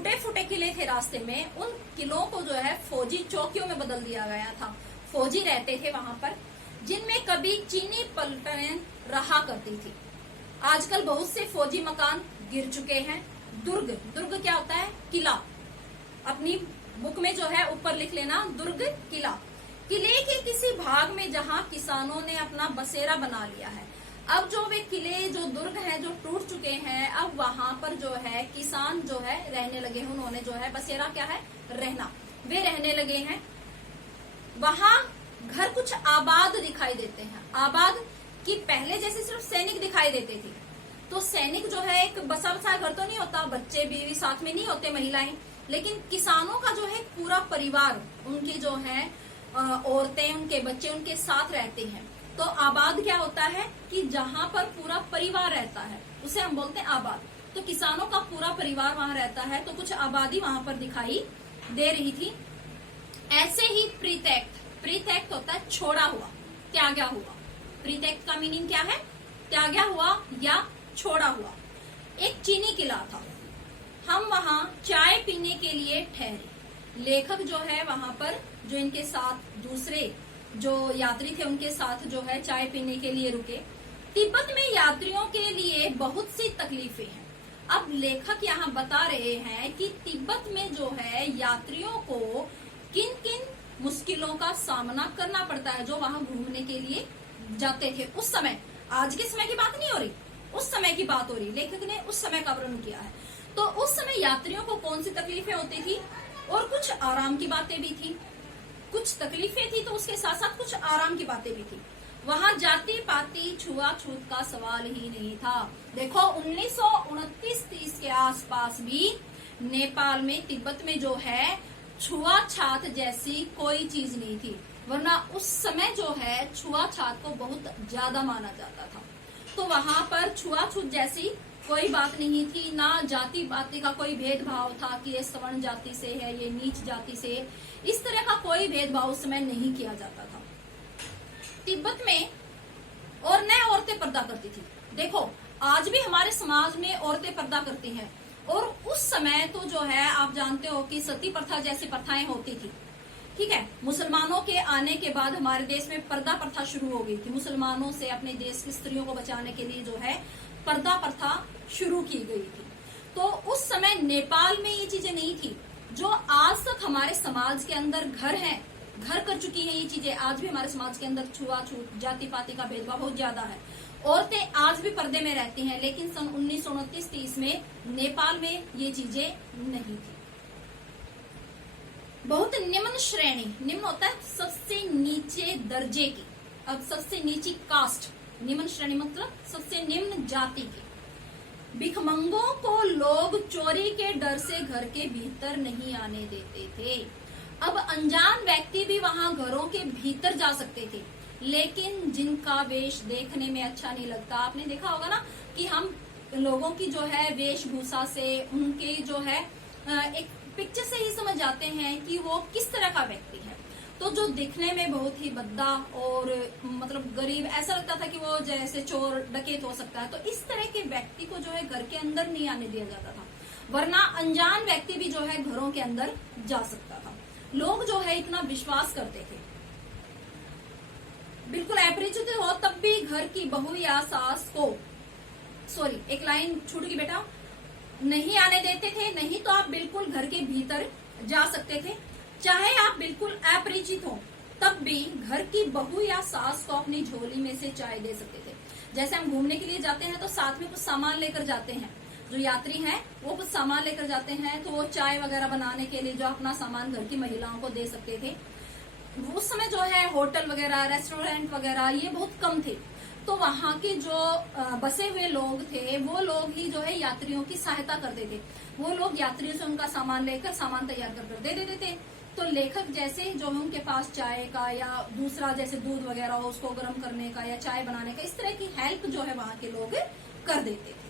टूटे फूटे किले थे रास्ते में, उन किलों को जो है फौजी चौकियों में बदल दिया गया था। फौजी रहते थे वहां पर, जिनमें कभी चीनी पलटनें रहा करती थी। आजकल बहुत से फौजी मकान गिर चुके हैं। दुर्ग, दुर्ग क्या होता है? किला। अपनी बुक में जो है ऊपर लिख लेना, दुर्ग किला। किले के किसी भाग में जहां किसानों ने अपना बसेरा बना लिया है। अब जो वे किले, जो दुर्ग हैं, जो टूट चुके हैं, अब वहां पर जो है किसान जो है रहने लगे हैं। उन्होंने जो है बसेरा क्या है? रहना। वे रहने लगे हैं। वहां घर कुछ आबाद दिखाई देते हैं। आबाद कि पहले जैसे सिर्फ सैनिक दिखाई देते थे, तो सैनिक जो है एक बसा बसा घर तो नहीं होता, बच्चे बीवी साथ में नहीं होते, महिलाएं, लेकिन किसानों का जो है पूरा परिवार, उनकी जो है औरतें, उनके बच्चे उनके साथ रहते हैं। तो आबाद क्या होता है कि जहां पर पूरा परिवार रहता है उसे हम बोलते हैं आबाद। तो किसानों का पूरा परिवार वहां रहता है, तो कुछ आबादी वहां पर दिखाई दे रही थी। ऐसे ही प्रीत्यक्त, प्रीत्यक्त होता है छोड़ा हुआ, त्यागा हुआ। प्रीत्यक्त का मीनिंग क्या है? त्यागा हुआ या छोड़ा हुआ। एक चीनी किला था। हम वहां चाय पीने के लिए ठहरे। लेखक जो है वहां पर, जो इनके साथ दूसरे जो यात्री थे उनके साथ जो है चाय पीने के लिए रुके। तिब्बत में यात्रियों के लिए बहुत सी तकलीफें हैं। अब लेखक यहाँ बता रहे हैं कि तिब्बत में जो है यात्रियों को किन किन मुश्किलों का सामना करना पड़ता है, जो वहां घूमने के लिए जाते थे उस समय। आज के समय की बात नहीं हो रही, उस समय की बात हो रही। लेखक ने उस समय का वर्णन किया है। तो उस समय यात्रियों को कौन सी तकलीफें होती थी, और कुछ आराम की बातें भी थी। कुछ तकलीफें थी तो उसके साथ साथ कुछ आराम की बातें भी थी। वहां जाति पाति छुआछूत का सवाल ही नहीं था। देखो 1929-30 के आसपास भी नेपाल में, तिब्बत में जो है छुआछात जैसी कोई चीज नहीं थी, वरना उस समय जो है छुआछात को बहुत ज्यादा माना जाता था। तो वहां पर छुआछूत जैसी कोई बात नहीं थी, ना जाति पाति का कोई भेदभाव था कि ये सवर्ण जाति से है, ये नीच जाति से। इस तरह का कोई भेदभाव उस समय नहीं किया जाता था तिब्बत में। और न औरतें पर्दा करती थी। देखो आज भी हमारे समाज में औरतें पर्दा करती हैं, और उस समय तो जो है आप जानते हो कि सती प्रथा जैसी प्रथाएं होती थी। ठीक है, मुसलमानों के आने के बाद हमारे देश में पर्दा प्रथा शुरू हो गई थी। मुसलमानों से अपने देश की स्त्रियों को बचाने के लिए जो है पर्दा प्रथा शुरू की गई थी। तो उस समय नेपाल में ये चीजें नहीं थी, जो आज तक हमारे समाज के अंदर घर कर चुकी है। ये चीजें आज भी हमारे समाज के अंदर छुआछूत, जाति पाति का भेदभाव बहुत ज्यादा है। औरतें आज भी पर्दे में रहती हैं, लेकिन सन 1929-30 में नेपाल में ये चीजें नहीं थी। बहुत निम्न श्रेणी, निम्न होता है सबसे नीचे दर्जे की, अब सबसे नीची कास्ट, निम्न श्रेणी मतलब सबसे निम्न जाति की। भिखमंगों को लोग चोरी के डर से घर के भीतर नहीं आने देते थे। अब अनजान व्यक्ति भी वहां घरों के भीतर जा सकते थे, लेकिन जिनका वेश देखने में अच्छा नहीं लगता, आपने देखा होगा ना कि हम लोगों की जो है वेशभूषा से, उनके जो है एक पिक्चर से ही समझ जाते हैं कि वो किस तरह का व्यक्ति है। तो जो दिखने में बहुत ही भद्दा और मतलब गरीब, ऐसा लगता था कि वो जैसे चोर डकैत हो सकता है, तो इस तरह के व्यक्ति को जो है घर के अंदर नहीं आने दिया जाता था, वरना अनजान व्यक्ति भी जो है घरों के अंदर जा सकता था। लोग जो है इतना विश्वास करते थे, बिल्कुल अपरिचित हो तब भी घर की बहू या सास को, सॉरी एक लाइन छूट गई बेटा, नहीं आने देते थे। नहीं तो आप बिल्कुल घर के भीतर जा सकते थे, चाहे आप बिल्कुल अपरिचित हो, तब भी घर की बहू या सास को अपनी झोली में से चाय दे सकते थे। जैसे हम घूमने के लिए जाते हैं तो साथ में कुछ सामान लेकर जाते हैं, जो यात्री हैं वो कुछ सामान लेकर जाते हैं, तो वो चाय वगैरह बनाने के लिए जो अपना सामान घर की महिलाओं को दे सकते थे। उस समय जो है होटल वगैरह, रेस्टोरेंट वगैरह ये बहुत कम थे, तो वहां के जो बसे हुए लोग थे वो लोग ही जो है यात्रियों की सहायता करते थे। वो लोग यात्रियों से उनका सामान लेकर सामान तैयार कर दे देते थे। तो लेखक जैसे जो है उनके पास चाय का या दूसरा जैसे दूध वगैरह हो उसको गर्म करने का या चाय बनाने का, इस तरह की हेल्प जो है वहां के लोग कर देते थे।